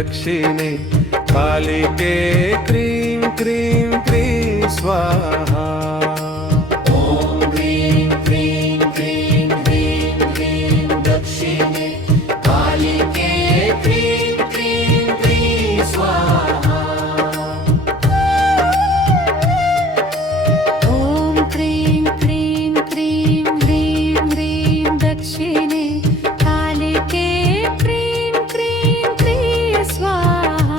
दक्षिणे कालिके क्रीं क्रीं क्रीं स्वाहा। ॐ क्रीं क्रीं क्रीं क्रीं क्रीं दक्षिणे कालिके क्रीं क्रीं क्रीं स्वाहा। ॐ क्रीं क्रीं क्रीं क्रीं क्रीं दक्षिणे कालिके क्रीं क्रीं क्रीं स्वाहा।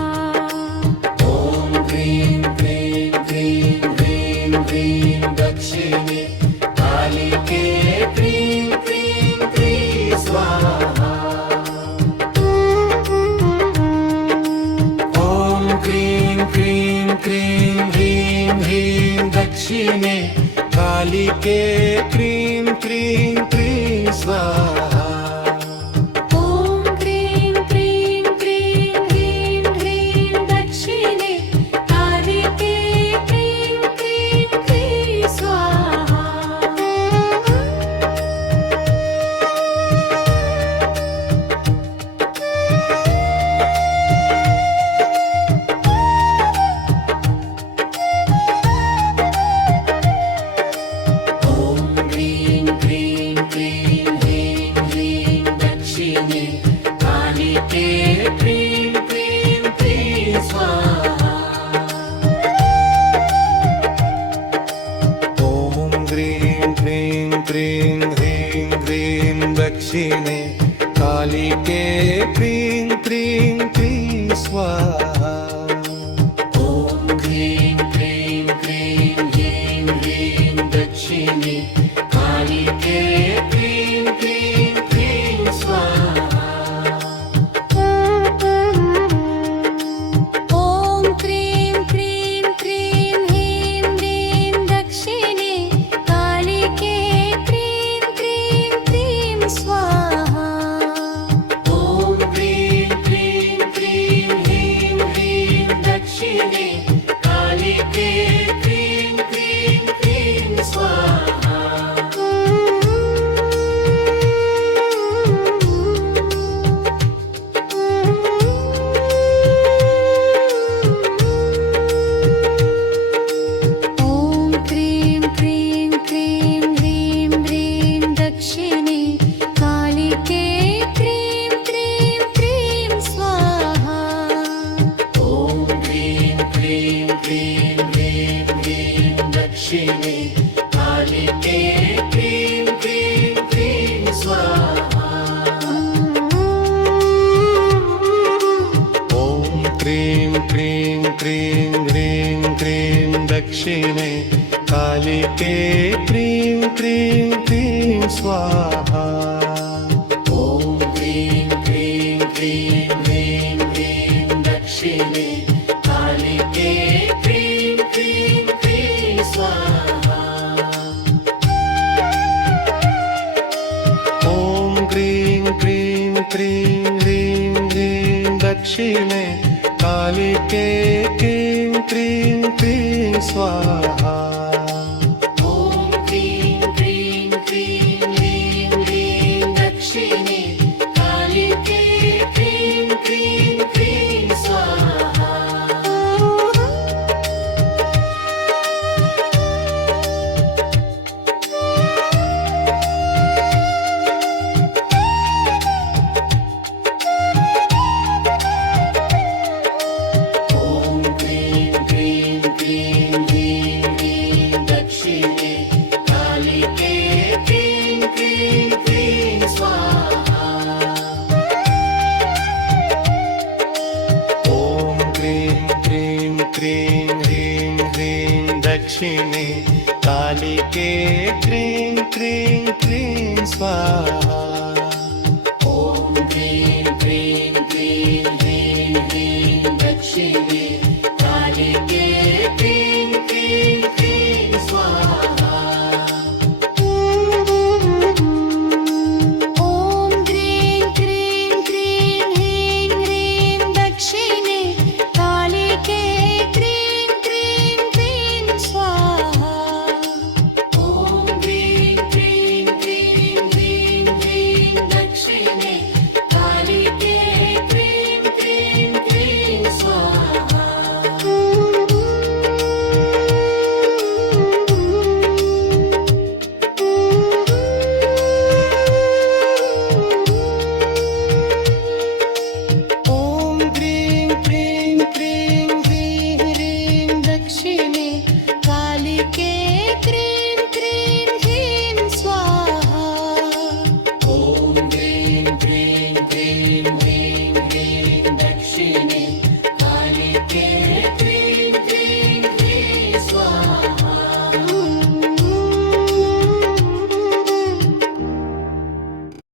ॐ क्रीं क्रीं क्रीं क्रीं क्रीं दक्षिणे कालिके क्रीं क्रीं क्रीं स्वाहा। ॐ क्रीं क्रीं क्रीं ह्रीं ह्रीं दक्षिणे कालिके क्रीं क्रीं क्रीं स्वाहा। ॐ क्रीं क्रीं क्रीं क्रीं क्रीं दक्षिणे कालिके क्रीं क्रीं क्रीं स्वाहा। ॐ क्रीं क्रीं क्रीं ह्रीं ह्रीं दक्षिणे कालिके क्रीं क्रीं क्रीं स्वाहा। ॐ क्रीं क्रीं क्रीं ह्रीं ह्रीं दक्षिणे कालिके क्रीं क्रीं क्रीं स्वाहा। ॐ क्रीं क्रीं क्रीं ह्रीं ह्रीं दक्षिणे कालिके क्रीं क्रीं क्रीं स्वाहा। ॐ क्रीं क्रीं क्रीं ह्रीं ह्रीं दक्षिणे कालिके क्रीं क्रीं क्रीं स्वाहा। ॐ क्रीं क्रीं क्रीं ह्रीं ह्रीं दक्षिणे कालिके क्रीं क्रीं क्रीं स्वाहा। ॐ क्रीं क्रीं क्रीं ह्रीं ह्रीं दक्षिणे कालिके क्रीं क्रीं क्रीं स्वाहा। ॐ क्रीं क्रीं क्रीं ह्रीं ह्रीं दक्षिणे कालिके क्रीं क्रीं क्रीं स्वाहा। ॐ क्रीं क्रीं क्रीं ह्रीं क्रीं दक्षिणे कालिके क्रीं क्रीं क्रीं स्वाहा। ॐ क्रीं क्रीं क्रीं ह्रीं ह्रीं दक्षिणे कालिके क्रीं क्रीं क्रीं स्वाहा। ॐ क्रीं क्रीं क्रीं ह्रीं ह्रीं दक्षिणे कालिके क्रीं क्रीं क्रीं स्वाहा। ॐ क्रीं क्रीं क्रीं ह्रीं ह्रीं दक्षिणे कालिके क्रीं क्रीं क्रीं स्वाहा। ॐ क्रीं क्रीं क्रीं ह्रीं ह्रीं दक्षिणे कालिके क्रीं क्रीं क्रीं स्वाहा। ॐ क्रीं क्रीं क्रीं ह्रीं ह्रीं दक्षिणे कालिके क्रीं क्रीं क्रीं स्वाहा। ॐ क्रीं क्रीं क्रीं ह्रीं ह्रीं दक्षिणे